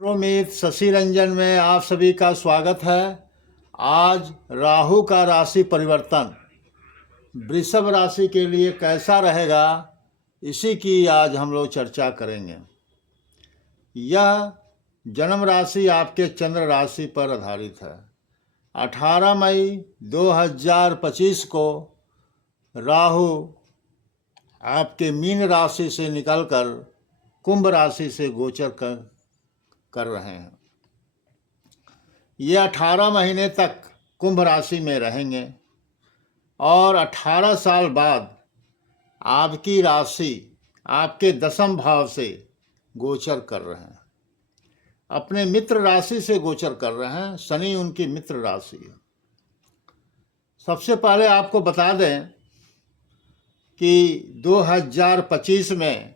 प्रोमित शशि रंजन में आप सभी का स्वागत है। आज राहु का राशि परिवर्तन वृषभ राशि के लिए कैसा रहेगा, इसी की आज हम लोग चर्चा करेंगे। यह जन्म राशि आपके चंद्र राशि पर आधारित है। 18 मई 2025 को राहु आपके मीन राशि से निकलकर कुंभ राशि से गोचर कर रहे हैं। ये 18 महीने तक कुंभ राशि में रहेंगे और 18 साल बाद आपकी राशि आपके दशम भाव से गोचर कर रहे हैं, अपने मित्र राशि से गोचर कर रहे हैं। शनि उनकी मित्र राशि है। सबसे पहले आपको बता दें कि 2025 में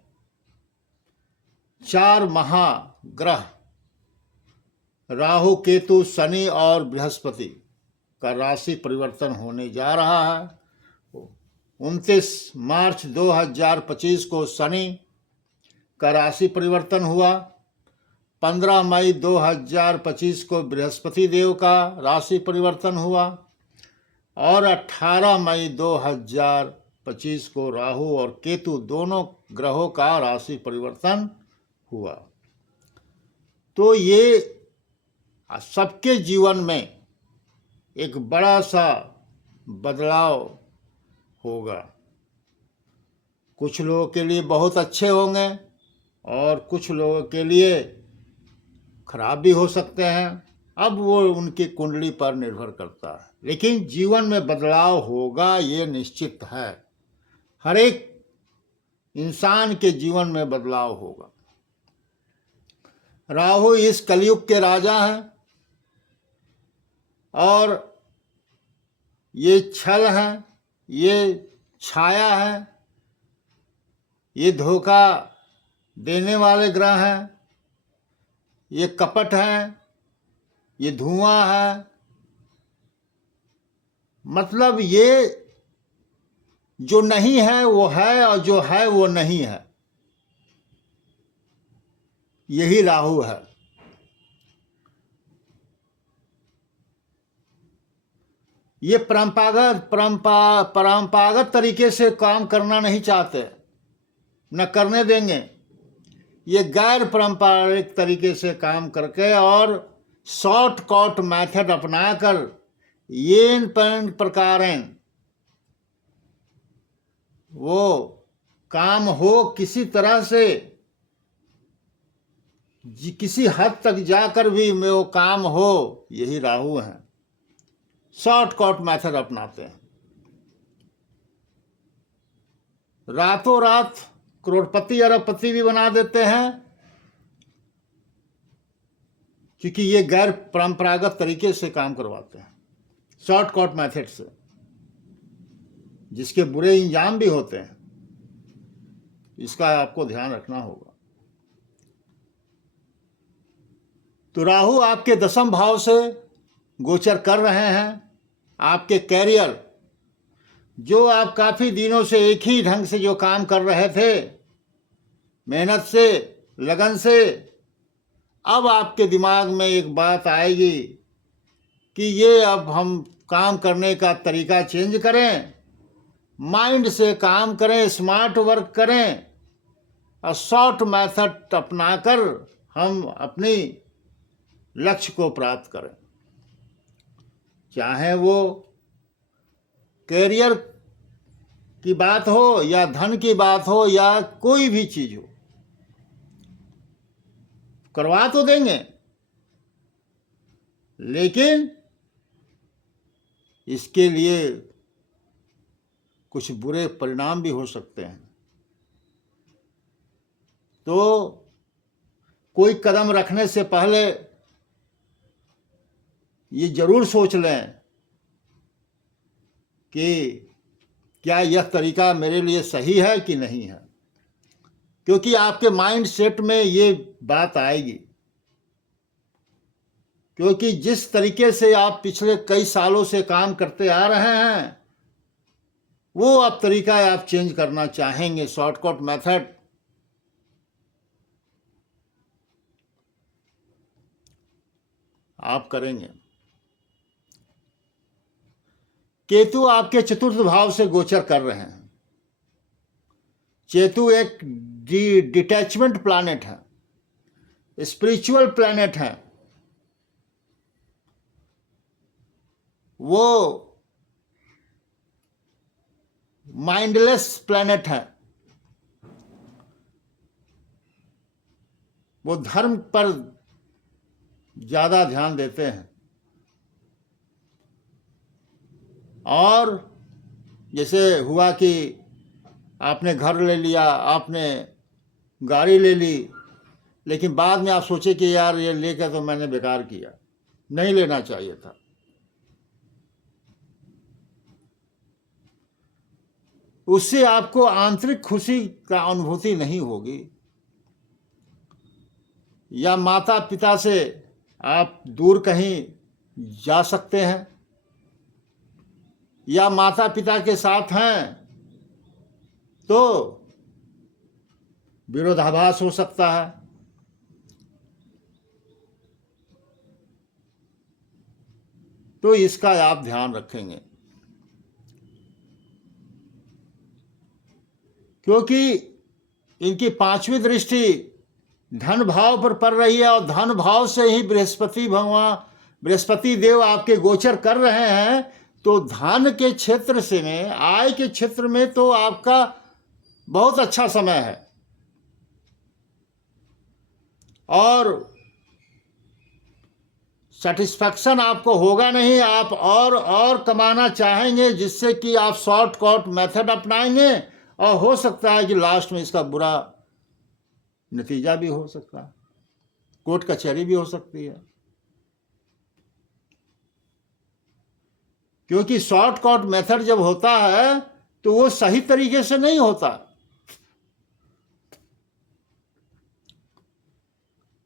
4 महाग्रह राहु, केतु, शनि और बृहस्पति का राशि परिवर्तन होने जा रहा है। 29 मार्च 2025 को शनि का राशि परिवर्तन हुआ। 15 मई 2025 को बृहस्पति देव का राशि परिवर्तन हुआ और 18 मई 2025 को राहु और केतु दोनों ग्रहों का राशि परिवर्तन हुआ। तो ये सबके जीवन में एक बड़ा सा बदलाव होगा। कुछ लोगों के लिए बहुत अच्छे होंगे और कुछ लोगों के लिए खराब भी हो सकते हैं। अब वो उनकी कुंडली पर निर्भर करता है, लेकिन जीवन में बदलाव होगा, ये निश्चित है। हर एक इंसान के जीवन में बदलाव होगा। राहु इस कलयुग के राजा हैं और ये छल है, ये छाया है, ये धोखा देने वाले ग्रह हैं, ये कपट है, ये धुआं है। मतलब ये जो नहीं है वो है और जो है वो नहीं है, यही राहु है। ये परंपरागत तरीके से काम करना नहीं चाहते, न करने देंगे। ये गैर पारंपरिक तरीके से काम करके और शॉर्टकट मेथड अपनाकर येन प्रकार वो काम हो, किसी तरह से किसी हद तक जाकर भी वो काम हो, यही राहु है। शॉर्टकट मेथड अपनाते हैं। रातों रात करोड़पति अरबपति भी बना देते हैं, क्योंकि ये गैर परंपरागत तरीके से काम करवाते हैं, शॉर्टकट मेथड से, जिसके बुरे इंजाम भी होते हैं। इसका आपको ध्यान रखना होगा। तो राहु आपके दशम भाव से गोचर कर रहे हैं। आपके कैरियर, जो आप काफ़ी दिनों से एक ही ढंग से जो काम कर रहे थे, मेहनत से, लगन से, अब आपके दिमाग में एक बात आएगी कि ये अब हम काम करने का तरीका चेंज करें, माइंड से काम करें, स्मार्ट वर्क करें और शॉर्ट मेथड अपनाकर हम अपनी लक्ष्य को प्राप्त करें। चाहे वो कैरियर की बात हो या धन की बात हो या कोई भी चीज हो, करवा तो देंगे, लेकिन इसके लिए कुछ बुरे परिणाम भी हो सकते हैं। तो कोई कदम रखने से पहले ये जरूर सोच लें कि क्या यह तरीका मेरे लिए सही है कि नहीं है, क्योंकि आपके माइंड सेट में ये बात आएगी। क्योंकि जिस तरीके से आप पिछले कई सालों से काम करते आ रहे हैं, वो अब तरीका आप चेंज करना चाहेंगे, शॉर्टकट मेथड। आप करेंगे। केतु आपके चतुर्थ भाव से गोचर कर रहे हैं। केतु एक डिटैचमेंट प्लैनेट है, स्पिरिचुअल प्लैनेट है, वो माइंडलेस प्लैनेट है, वो धर्म पर ज्यादा ध्यान देते हैं। और जैसे हुआ कि आपने घर ले लिया, आपने गाड़ी ले ली, लेकिन बाद में आप सोचे कि यार ये लेकर तो मैंने बेकार किया, नहीं लेना चाहिए था। उससे आपको आंतरिक खुशी का अनुभूति नहीं होगी, या माता पिता से आप दूर कहीं जा सकते हैं, या माता पिता के साथ हैं तो विरोधाभास हो सकता है। तो इसका आप ध्यान रखेंगे, क्योंकि इनकी पांचवी दृष्टि धन भाव पर पड़ रही है, और धन भाव से ही बृहस्पति देव आपके गोचर कर रहे हैं। तो धन के क्षेत्र से में, आय के क्षेत्र में तो आपका बहुत अच्छा समय है, और सेटिस्फैक्शन आपको होगा नहीं, आप और कमाना चाहेंगे, जिससे कि आप शॉर्टकट मेथड अपनाएंगे, और हो सकता है कि लास्ट में इसका बुरा नतीजा भी हो सकता है, कोर्ट कचहरी भी हो सकती है। क्योंकि शॉर्टकट मेथड जब होता है तो वो सही तरीके से नहीं होता।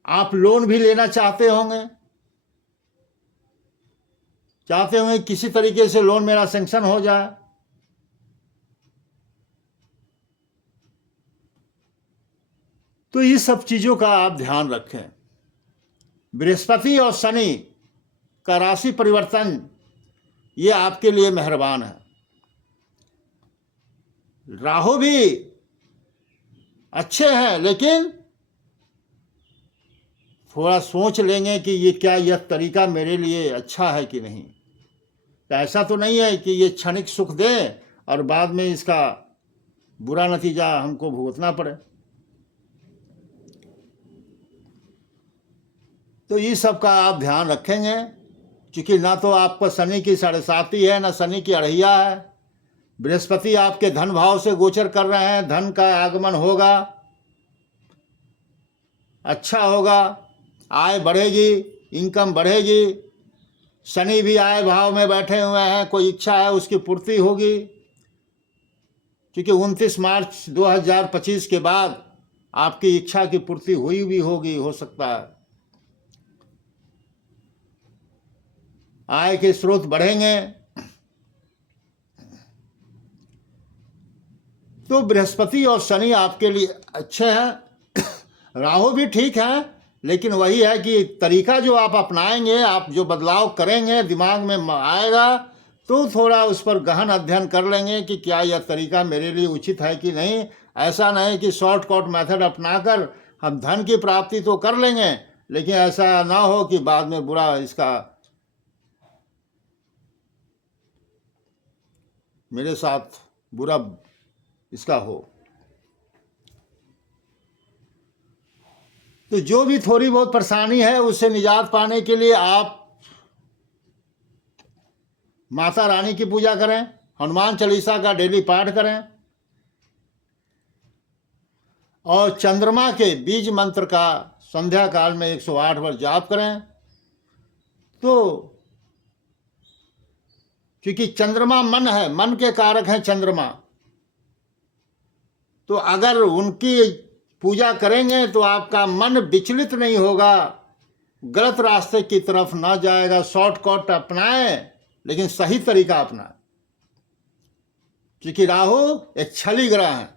आप लोन भी लेना चाहते होंगे किसी तरीके से लोन मेरा सैंक्शन हो जाए, तो ये सब चीजों का आप ध्यान रखें। बृहस्पति और शनि का राशि परिवर्तन ये आपके लिए मेहरबान है। राहु भी अच्छे हैं, लेकिन थोड़ा सोच लेंगे कि ये क्या यह तरीका मेरे लिए अच्छा है कि नहीं। तो ऐसा तो नहीं है कि ये क्षणिक सुख दे और बाद में इसका बुरा नतीजा हमको भुगतना पड़े। तो ये सब का आप ध्यान रखेंगे, क्योंकि ना तो आपको शनि की 7.5 है, ना शनि की 2.5 है। बृहस्पति आपके धन भाव से गोचर कर रहे हैं, धन का आगमन होगा, अच्छा होगा, आय बढ़ेगी, इनकम बढ़ेगी। शनि भी आय भाव में बैठे हुए हैं, कोई इच्छा है उसकी पूर्ति होगी, क्योंकि 29 मार्च 2025 के बाद आपकी इच्छा की पूर्ति हुई भी होगी, हो सकता है। आय के स्रोत बढ़ेंगे। तो बृहस्पति और शनि आपके लिए अच्छे हैं। राहु भी ठीक है, लेकिन वही है कि तरीका जो आप अपनाएंगे, आप जो बदलाव करेंगे दिमाग में आएगा, तो थोड़ा उस पर गहन अध्ययन कर लेंगे कि क्या यह तरीका मेरे लिए उचित है कि नहीं। ऐसा नहीं कि शॉर्टकट मेथड अपनाकर हम धन की प्राप्ति तो कर लेंगे, लेकिन ऐसा ना हो कि बाद में बुरा इसका मेरे साथ बुरा इसका हो। तो जो भी थोड़ी बहुत परेशानी है उससे निजात पाने के लिए आप माता रानी की पूजा करें, हनुमान चालीसा का डेली पाठ करें, और चंद्रमा के बीज मंत्र का संध्या काल में 108 बार जाप करें। तो क्योंकि चंद्रमा मन है, मन के कारक हैं चंद्रमा, तो अगर उनकी पूजा करेंगे तो आपका मन विचलित नहीं होगा, गलत रास्ते की तरफ ना जाएगा। शॉर्टकट अपनाए, लेकिन सही तरीका अपनाए, क्योंकि राहु एक छली ग्रह है,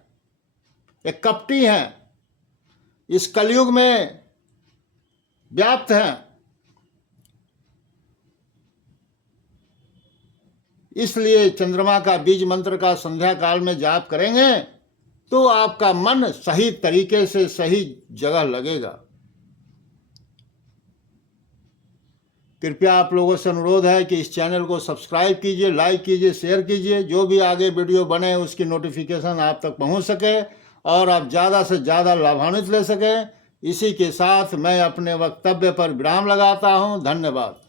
एक कपटी है, इस कलयुग में व्याप्त हैं। इसलिए चंद्रमा का बीज मंत्र का संध्या काल में जाप करेंगे तो आपका मन सही तरीके से सही जगह लगेगा। कृपया आप लोगों से अनुरोध है कि इस चैनल को सब्सक्राइब कीजिए, लाइक कीजिए, शेयर कीजिए, जो भी आगे वीडियो बने उसकी नोटिफिकेशन आप तक पहुंच सके और आप ज़्यादा से ज़्यादा लाभान्वित ले सकें। इसी के साथ मैं अपने वक्तव्य पर विराम लगाता हूं। धन्यवाद।